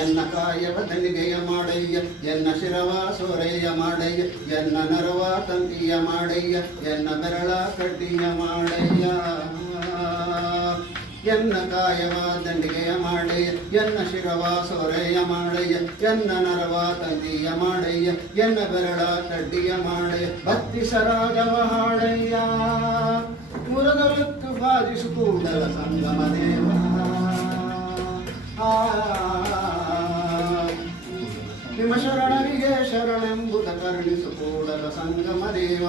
ಎನ್ನ ಕಾಯವ ತನಿಗೆಯ ಮಾಡಯ್ಯ, ಎನ್ನ ಶಿರವ ಸೋರೆಯ ಮಾಡಯ್ಯ, ಎನ್ನ ನರವ ತಂತಿಯ ಮಾಡಯ್ಯ, ಎನ್ನ ಬೆರಳ ಕಡ್ಡಿಯ ಮಾಡಯ್ಯ. ಎನ್ನ ಕಾಯವ ದಂಡಿಗೆಯ ಮಾಡಯ್ಯ, ಎನ್ನ ಶಿರವ ಸೋರೆಯ ಮಾಡಯ್ಯ, ಎನ್ನ ನರವ ತಂದಿಯ ಮಾಡಯ್ಯ, ಎನ್ನ ಬೆರಳ ಕಡ್ಡಿಯ ಮಾಡಯ್ಯ. ಭಕ್ತಿ ಸರಾಗವ ಹಾಡಯ್ಯ. ಮುರದ ಬಾಜಿಸು ಕೂಡಲ ಸಂಗಮ. ಶರಣರಿಗೆ ಶರಣೆಂಬುದ ಕರುಣಿಸು ಕೂಡಲ ಸಂಗಮ ದೇವ.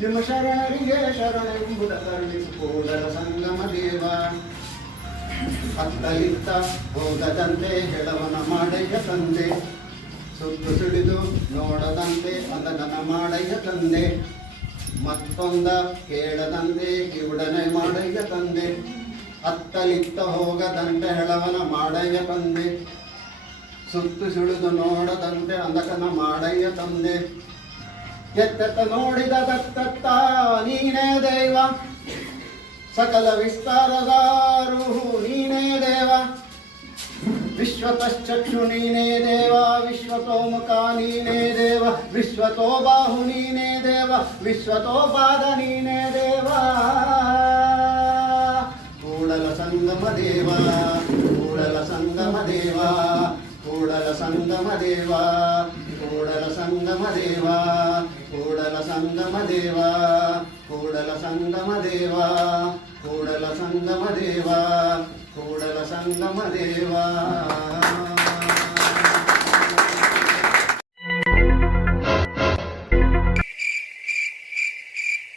ನಿಮ್ಮ ಶರಣರಿಗೆ ಶರಣೆಂಬುದ ಕರುಣಿಸು ಕೂಡಲ ಸಂಗಮ ದೇವ. ಅತ್ತಲಿತ್ತ ಹೋಗದಂತೆ ಹೆಳವನ ಮಾಡಯ್ಯ ತಂದೆ. ಸುತ್ತು ಸಿಡಿದು ನೋಡದಂತೆ ಅದನ ಮಾಡಯ್ಯ ತಂದೆ. ಮತ್ತೊಂದ ಕೇಳದಂತೆ ಕಿವುಡನೆ ಮಾಡಯ್ಯ ತಂದೆ. ಅತ್ತಲಿತ್ತ ಹೋಗದಂತೆ ಹೆಳವನ ಮಾಡಯ್ಯ ತಂದೆ. ಸುತ್ತು ಸುಳಿದು ನೋಡದಂತೆ ಅಂದಕನ ಮಾಡಯ್ಯ ತಂದೆ. ಎತ್ತೆತ್ತ ನೋಡಿದ ದತ್ತತ್ತ ನೀನೇ ದೈವ. ಸಕಲ ವಿಸ್ತಾರದಾರು ನೀನೇ ದೇವ. ವಿಶ್ವತಶ್ಚಕ್ಷು ನೀನೇ ದೇವ. ವಿಶ್ವತೋಮುಖ ನೀನೇ ದೇವ. ವಿಶ್ವತೋ ಬಾಹು ನೀನೇ ದೇವ. ವಿಶ್ವತೋ ಪಾದ ನೀನೇ ದೇವ. ಕೂಡಲ ಸಂಗಮ ದೇವ. ಕೂಡಲ ಸಂಗಮ ದೇವ. ಕೂಡಲ ಸಂಗಮ ದೇವ, ಕೂಡಲ ಸಂಗಮ ದೇವ, ಕೂಡಲ ಸಂಗಮ ದೇವ, ಕೂಡಲ ಸಂಗಮ ದೇವ, ಕೂಡಲ ಸಂಗಮ ದೇವ, ಕೂಡಲ ಸಂಗಮ ದೇವ.